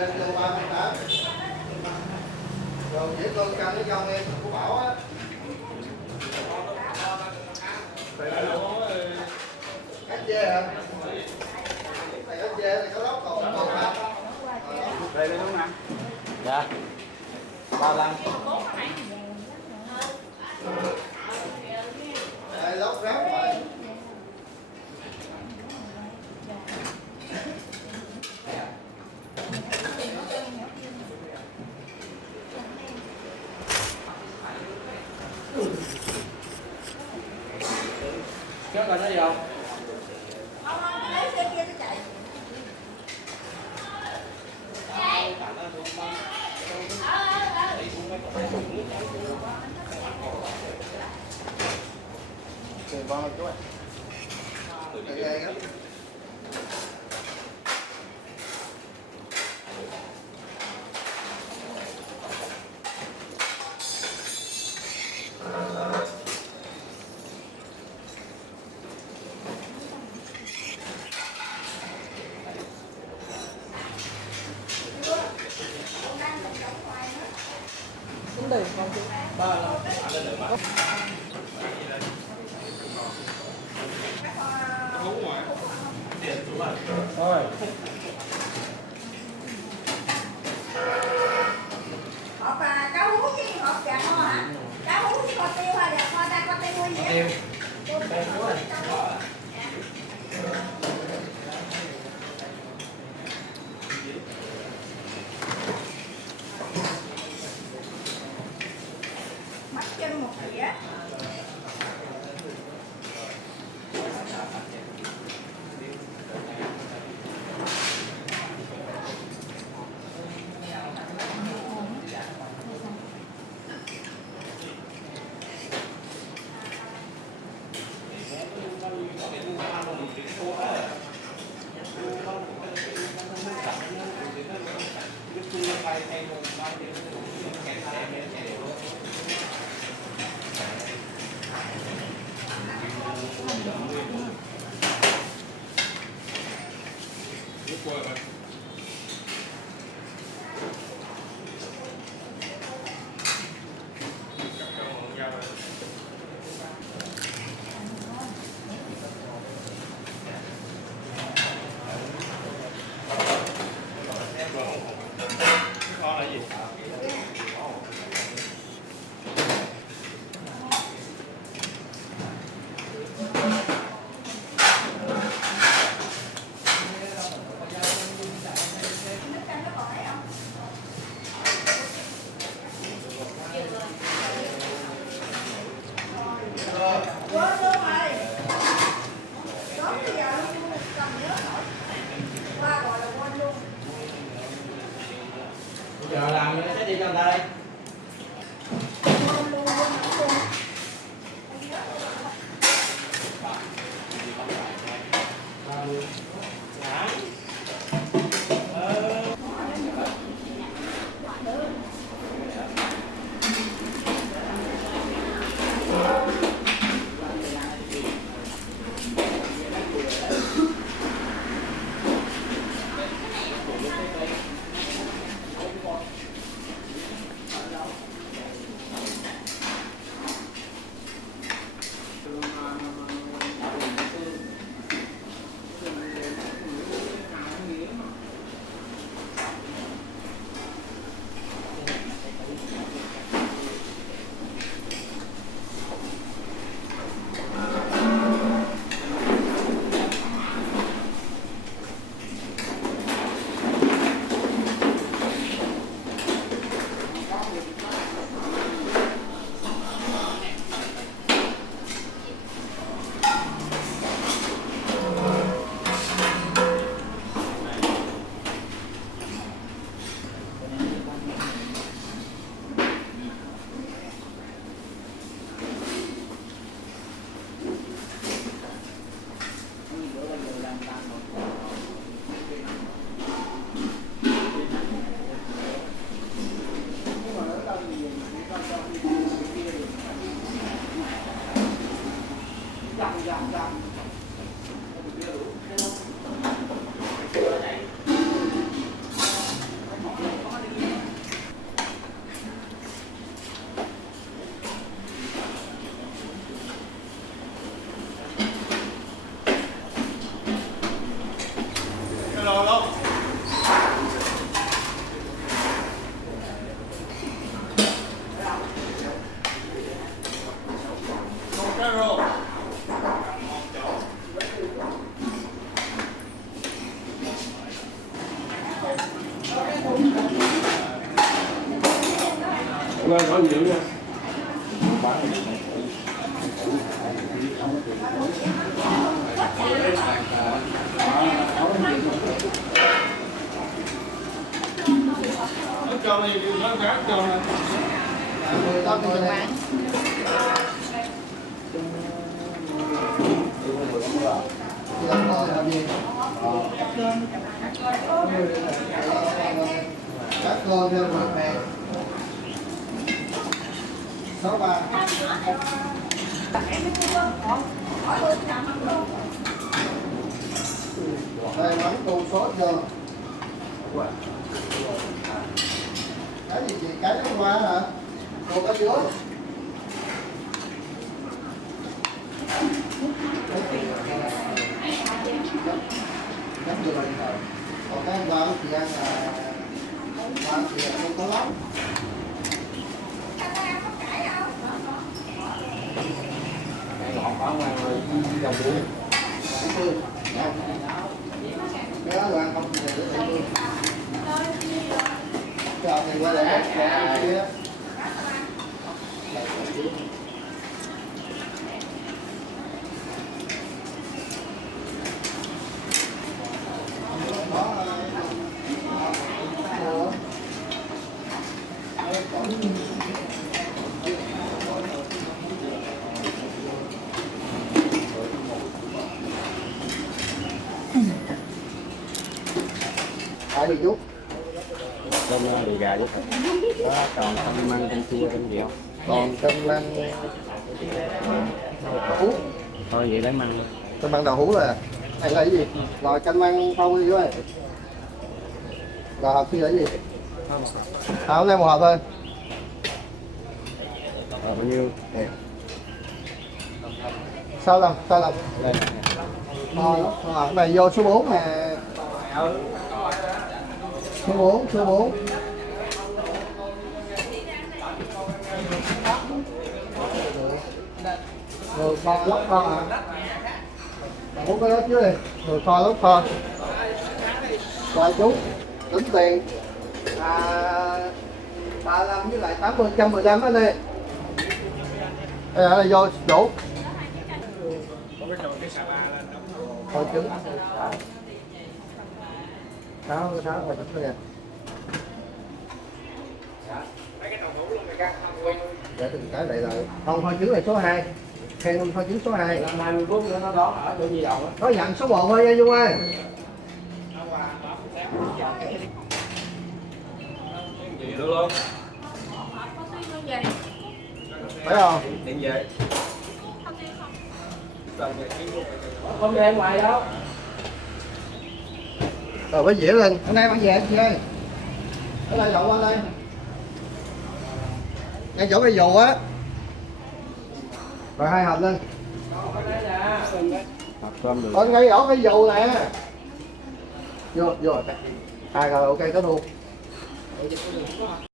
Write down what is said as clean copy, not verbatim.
lên vô 38. Rồi chỉ con canh cái dòng em của Bảo á. Cắt dê hả? Này cắt dê này có lóc còn hả? Đây đây đúng nè. Dạ. 35. Đây lóc ráp rồi. Kéo coi nó gì không? Lấy xe kia nó chạy. Tiền con chú ơi. Ghê lắm. Cũng được con chú. Thôi. Hộp cá hú chứ hộp gà kho hả? Cá hú chứ kho tiêu hay là kho ta kho tây nguyên gì á? Đây đúng rồi. Mắt chân một dĩa. Nước canh nó còn ấy không? Quên luôn rồi. Đó bây giờ luôn cầm nhớ nổi. Qua gọi là quên luôn. Bây giờ làm nó sẽ đi cho người ta đây. Quên luôn, quên nổi luôn. Quên có nhiều nha. Nó cho đi, nó gác cho nè. 10 tấm rồi nè. Làm thôi làm gì? Các cô theo mặt mẹ. 63. Đây bắn tu số chưa? Cái gì chị? Cái nó qua hả? Cô có dưới. Cắm vô bên rồi. Còn cái qua của chị ăn là qua chị ăn không có lắm. Ngọt quá ngoài rồi dòng bụi. Cái đó là ăn không thì để tự nhiên. Cho thì qua lại một kia. Ai đi chút. Cơm đùi gà chứ. Đó, còn cơm măng, cơm chua, cơm gì không? Còn cơm lăng hú. Thôi vậy lấy măng. Cơm măng đậu hú là này là cái gì? Rồi canh măng không đi ơi. Rồi hộp kia là cái gì? Hôm nay một hộp thôi. Bao nhiêu? Sao làm? Sao làm? Đây. Cái này vô số 4 nè. Số 4, số 4. Rồi kho lóc kho hả? Muốn cái đó chứ đi. Rồi kho lóc kho. Rồi chú, tính tiền. 35 với lại 80, 115 đó đi. Đây là vô đủ. Thôi trứng. Sáu rồi trứng nè. Để từng cái lại rồi. Không thôi trứng này số 2. Khen thôi trứng số 2. 20 phút nữa nó đón ở chỗ di động á. Nó dặn số 1 thôi nha Dung ơi. Gì luôn luôn. Phải không? Điện về. Không đem ngoài đâu. Rồi phải dĩa lên. Hôm nay bạn về chị ơi. Ở đây dọn qua đây. Ngay chỗ cái dù á. Rồi 2 hộp lên. Hộp cơm được. Còn ngay ở cái dù nè. Vô, vô. Rồi ok có luôn.